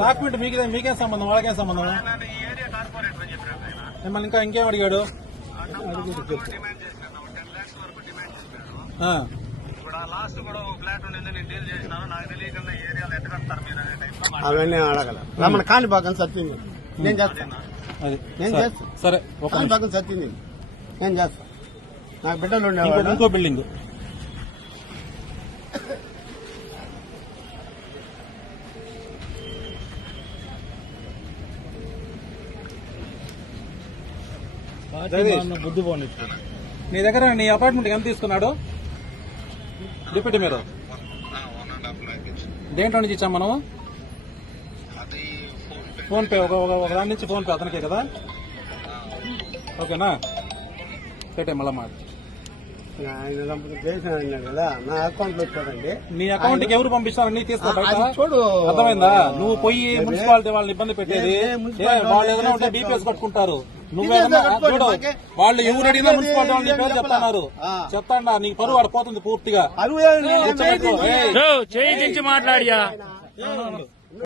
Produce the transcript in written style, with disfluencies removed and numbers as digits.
Document మీకేం సంబంధం, వాళ్ళకేం సంబంధం? మిమ్మల్ని ఇంకా ఇంకేం అడిగాడు? అవన్నీ అడగల రమణ కాణిపాకం సత్యం నేను చేస్తాను. నేను చేస్తాను. సరే, కాణిపాకం సత్యం నేను చేస్తాను. నాకు బిడ్డలు ఉండేవాళ్ళు. ఇంకో బిల్డింగ్ బుద్ధి బాగుంది. నీ దగ్గర నీ అపార్ట్మెంట్ ఎంత తీసుకున్నాడు డిప్యూటీ మీరు? దేంట్లో నుంచి ఇచ్చాం మనం? Phone pay. ఒక దాని నుంచి ఫోన్ పే అతనికే కదా? ఓకేనా, పెట్టే మళ్ళా మాట. కదా నా అకౌంట్ లో ఇచ్చాడండి. నీ అకౌంట్ కి ఎవరు పంపిస్తారు? నీ తీసుకో చూడు. అర్థమైందా? నువ్వు పోయి మున్సిపాలిటీ వాళ్ళని ఇబ్బంది పెట్టేది. వాళ్ళు ఏదైనా ఉంటే డిపిఎస్ కట్టుకుంటారు. నువ్వేదన్నా చూడు, వాళ్ళు ఎవరు అడిగినా మున్సిపాలిటీ వాళ్ళు నీ పేరు చెప్తున్నారు. చెప్తాడా? నీకు పరువు ఆడ పోతుంది పూర్తిగా. చేయించి మాట్లాడియా